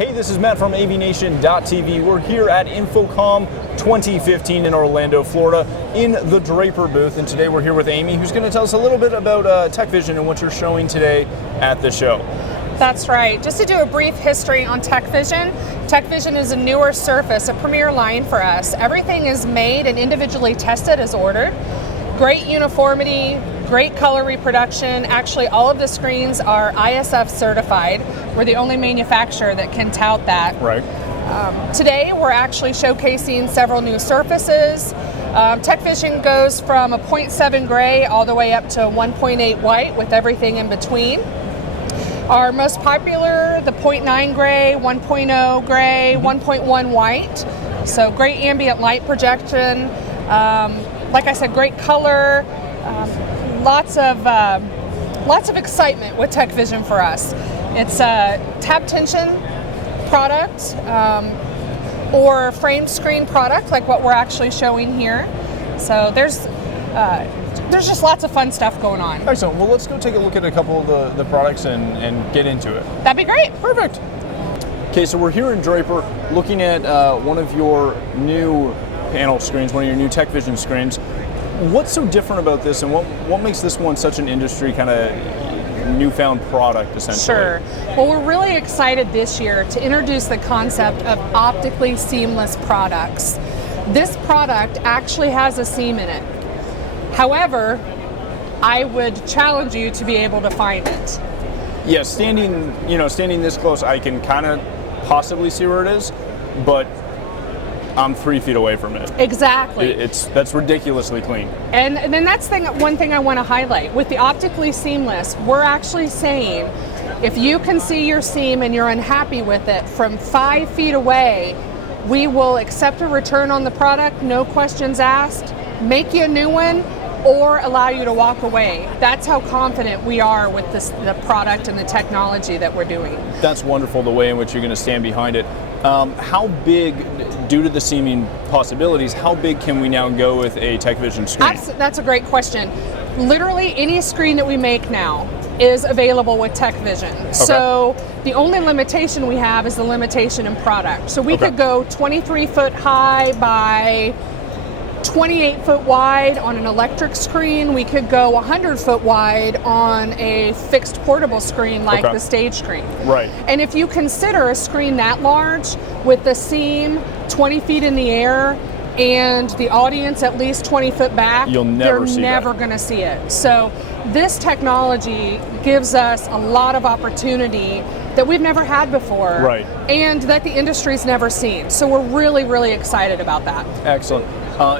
Hey, this is Matt from AVNation.tv. We're here at InfoComm 2015 in Orlando, Florida, in the Draper booth. And today we're here with Amy, who's going to tell us a little bit about TechVision and what you're showing today at the show. That's right. Just to do a brief history on TechVision, TechVision is a newer surface, a premier line for us. Everything is made and individually tested as ordered. Great uniformity, great color reproduction. Actually, all of the screens are ISF certified. We're the only manufacturer that can tout that. Right. Today, we're actually showcasing several new surfaces. TechVision goes from a 0.7 gray all the way up to 1.8 white with everything in between. Our most popular, the 0.9 gray, 1.0 gray, 1.1 white. So great ambient light projection. Like I said, great color. Lots of excitement with TechVision for us. It's a tap tension product or frame screen product, like what we're actually showing here. So there's just lots of fun stuff going on. Excellent. Well, let's go take a look at a couple of the products and get into it. That'd be great. Perfect. Okay, so we're here in Draper looking at one of your new panel screens, one of your new TechVision screens. What's so different about this, and what makes this one such an industry kind of newfound product, essentially? Sure. Well, we're really excited this year to introduce the concept of optically seamless products. This product actually has a seam in it. However, I would challenge you to be able to find it. Yeah, standing this close, I can kind of possibly see where it is, but I'm 3 feet away from it. Exactly. That's ridiculously clean. And then that's one thing I want to highlight. With the optically seamless, we're actually saying if you can see your seam and you're unhappy with it from 5 feet away, we will accept a return on the product, no questions asked, make you a new one, or allow you to walk away. That's how confident we are with the product and the technology that we're doing. That's wonderful, the way in which you're going to stand behind it. How big, due to the seaming possibilities, how big can we now go with a TechVision screen? That's a great question. Literally any screen that we make now is available with TechVision. Okay. So the only limitation we have is the limitation in product. So we could go 23 foot high by 28 foot wide on an electric screen. We could go 100 foot wide on a fixed portable screen like the stage screen. Right. And if you consider a screen that large with the seam 20 feet in the air and the audience at least 20 foot back, they're never going to see it. So this technology gives us a lot of opportunity that we've never had before, right, and that the industry's never seen. So we're really, really excited about that. Excellent.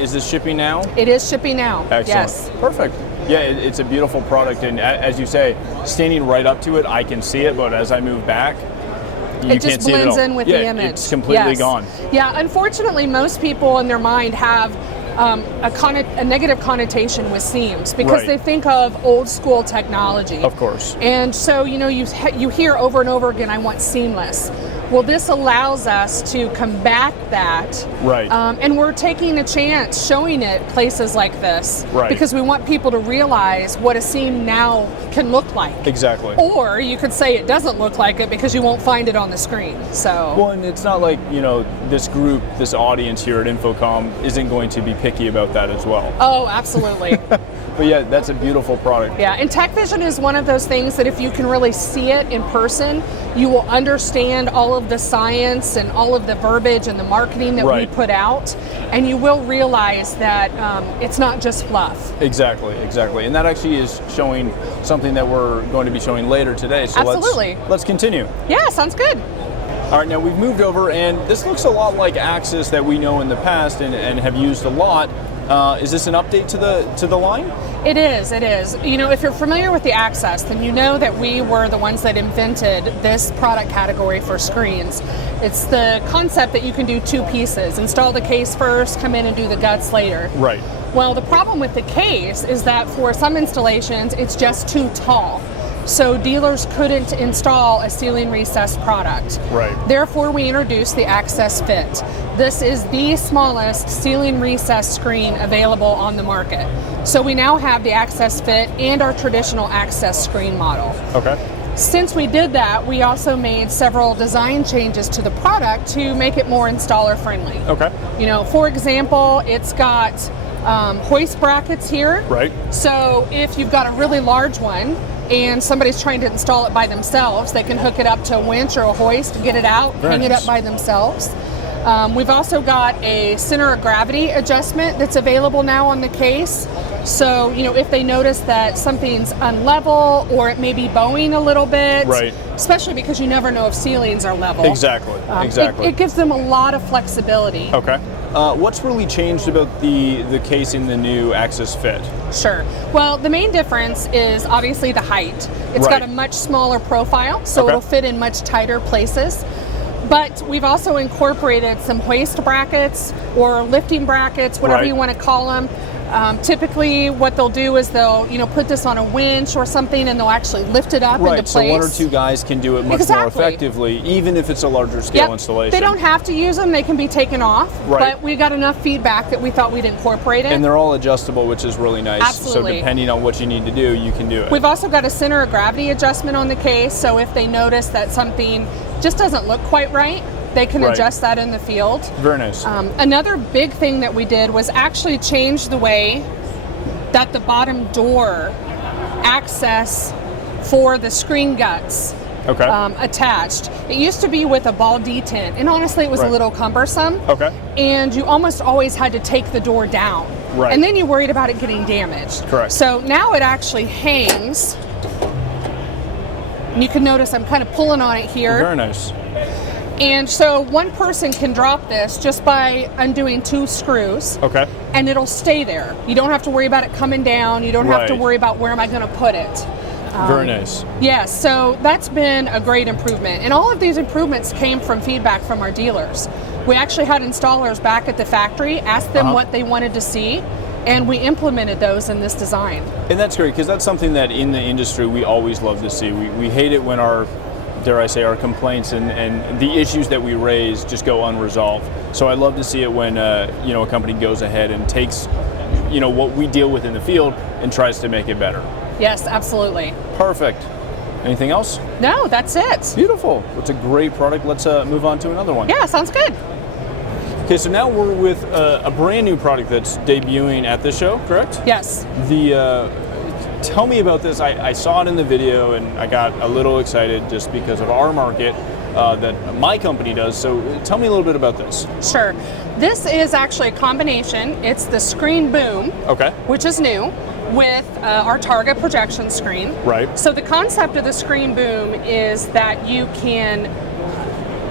Is this shipping now? It is shipping now. Excellent. Yes. Perfect. Yeah, it's a beautiful product, and as you say, standing right up to it, I can see it, but as I move back, you can't see it at all. It just blends in with the image. It's completely gone. Yeah, unfortunately, most people in their mind have a negative connotation with seams because they think of old school technology. Of course. And so, you hear over and over again, I want seamless. Well, this allows us to combat that. Right. And we're taking a chance showing it places like this. Right. Because we want people to realize what a seam now can look like. Exactly. Or you could say it doesn't look like it because you won't find it on the screen. So. Well, and it's not like, this group, this audience here at InfoComm isn't going to be picky about that as well. Oh, absolutely. But yeah, that's a beautiful product. Yeah, and TechVision is one of those things that if you can really see it in person, you will understand all of the science and all of the verbiage and the marketing that we put out, and you will realize that it's not just fluff. Exactly. And that actually is showing something that we're going to be showing later today. So absolutely. Let's continue. Yeah, sounds good. All right, now we've moved over, and this looks a lot like Axis that we know in the past and have used a lot. Is this an update to the line? It is. If you're familiar with the Access, then you know that we were the ones that invented this product category for screens. It's the concept that you can do two pieces, install the case first, come in and do the guts later. Right. Well, the problem with the case is that for some installations, it's just too tall. So dealers couldn't install a ceiling recessed product. Right. Therefore, we introduced the Access Fit. This is the smallest ceiling recessed screen available on the market. So we now have the Access Fit and our traditional Access screen model. Okay. Since we did that, we also made several design changes to the product to make it more installer friendly. Okay. You know, for example, it's got hoist brackets here. Right. So if you've got a really large one and somebody's trying to install it by themselves, they can hook it up to a winch or a hoist, get it out, hang it up by themselves. We've also got a center of gravity adjustment that's available now on the case. So, you know, if they notice that something's unlevel or it may be bowing a little bit, right, especially because you never know if ceilings are level. Exactly, exactly. It gives them a lot of flexibility. Okay. What's really changed about the case in the new Axis Fit? Sure. Well, the main difference is obviously the height. It's got a much smaller profile, so it'll fit in much tighter places. But we've also incorporated some hoist brackets or lifting brackets, whatever you want to call them. Typically what they'll do is they'll, you know, put this on a winch or something and they'll actually lift it up into place. So one or two guys can do it much more effectively, even if it's a larger scale installation. They don't have to use them, they can be taken off, but we got enough feedback that we thought we'd incorporate it. And they're all adjustable, which is really nice. Absolutely. So depending on what you need to do, you can do it. We've also got a center of gravity adjustment on the case, so if they notice that something just doesn't look quite right, they can adjust that in the field. Very nice. Another big thing that we did was actually change the way that the bottom door access for the screen guts attached. It used to be with a ball detent, and honestly it was a little cumbersome. And you almost always had to take the door down. And then you worried about it getting damaged. Correct. So now it actually hangs. And you can notice I'm kind of pulling on it here. Very nice. And so one person can drop this just by undoing 2 screws. And it'll stay there. You don't have to worry about it coming down. You don't have to worry about where am I going to put it. Very nice. Yes, so that's been a great improvement. And all of these improvements came from feedback from our dealers. We actually had installers back at the factory, ask them what they wanted to see, and we implemented those in this design. And that's great, because that's something that in the industry we always love to see. We hate it when our, dare I say, our complaints and the issues that we raise just go unresolved. So I love to see it when you know, a company goes ahead and takes, you know, what we deal with in the field and tries to make it better. Yes, absolutely. Perfect. Anything else? No, that's it. Beautiful. It's a great product. Let's move on to another one. Yeah, sounds good. Okay, so now we're with a brand new product that's debuting at this show, correct? Yes. Tell me about this. I saw it in the video and I got a little excited just because of our market that my company does. So tell me a little bit about this. Sure. This is actually a combination. It's the screen boom, which is new, with our Targa projection screen. So the concept of the screen boom is that you can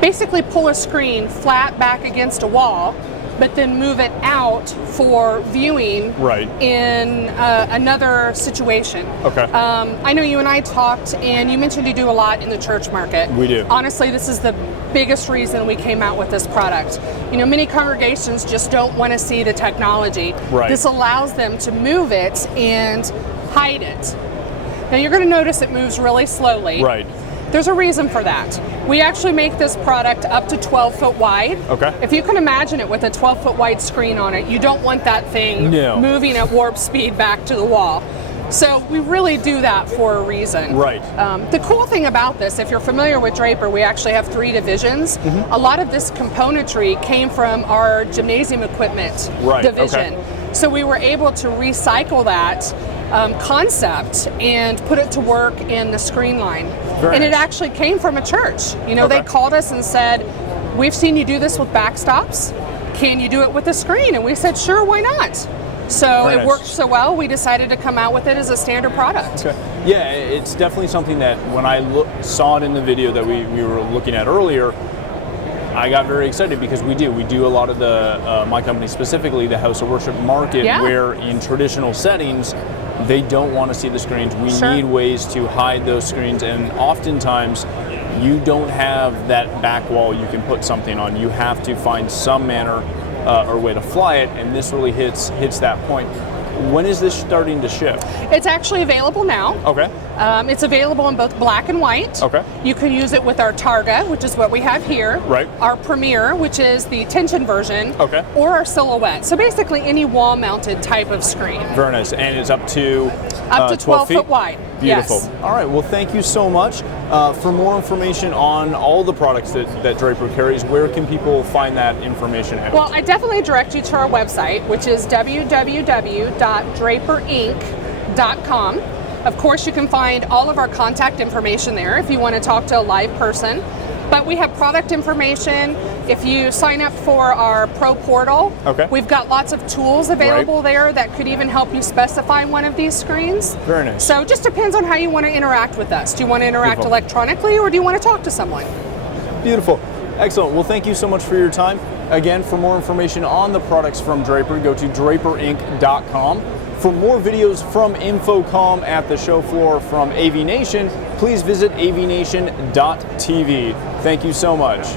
basically pull a screen flat back against a wall, but then move it out for viewing in another situation. I know you and I talked, and you mentioned you do a lot in the church market. We do. Honestly, this is the biggest reason we came out with this product. You know, many congregations just don't want to see the technology. This allows them to move it and hide it. Now you're going to notice it moves really slowly. There's a reason for that. We actually make this product up to 12 foot wide. If you can imagine it with a 12 foot wide screen on it, you don't want that thing moving at warp speed back to the wall. So we really do that for a reason. The cool thing about this, if you're familiar with Draper, we actually have 3 divisions. A lot of this componentry came from our gymnasium equipment division. So we were able to recycle that concept and put it to work in the screen line. And it actually came from a church. You know, they called us and said, we've seen you do this with backstops. Can you do it with a screen? And we said, sure, why not? So it worked so well, we decided to come out with it as a standard product. Yeah, it's definitely something that when I saw it in the video that we were looking at earlier, I got very excited because we do a lot of the, my company specifically, the House of Worship market, where in traditional settings, they don't want to see the screens. We need ways to hide those screens, and oftentimes you don't have that back wall you can put something on. You have to find some manner or way to fly it, and this really hits that point. When is this starting to ship? It's actually available now. It's available in both black and white. You can use it with our Targa, which is what we have here. Our Premier, which is the tension version. Or our Silhouette. So basically any wall-mounted type of screen. Very nice. And it's up to 12 foot wide. Beautiful. Yes. All right, well, thank you so much. For more information on all the products that Draper carries, where can people find that information at? Well, I definitely direct you to our website, which is www.draperinc.com. Of course, you can find all of our contact information there if you want to talk to a live person. But we have product information. If you sign up for our Pro Portal, we've got lots of tools available there that could even help you specify one of these screens. Very nice. So it just depends on how you want to interact with us. Do you want to interact electronically, or do you want to talk to someone? Beautiful. Excellent. Well, thank you so much for your time. Again, for more information on the products from Draper, go to draperinc.com. For more videos from InfoComm at the show floor from AVNation, please visit avnation.tv. Thank you so much.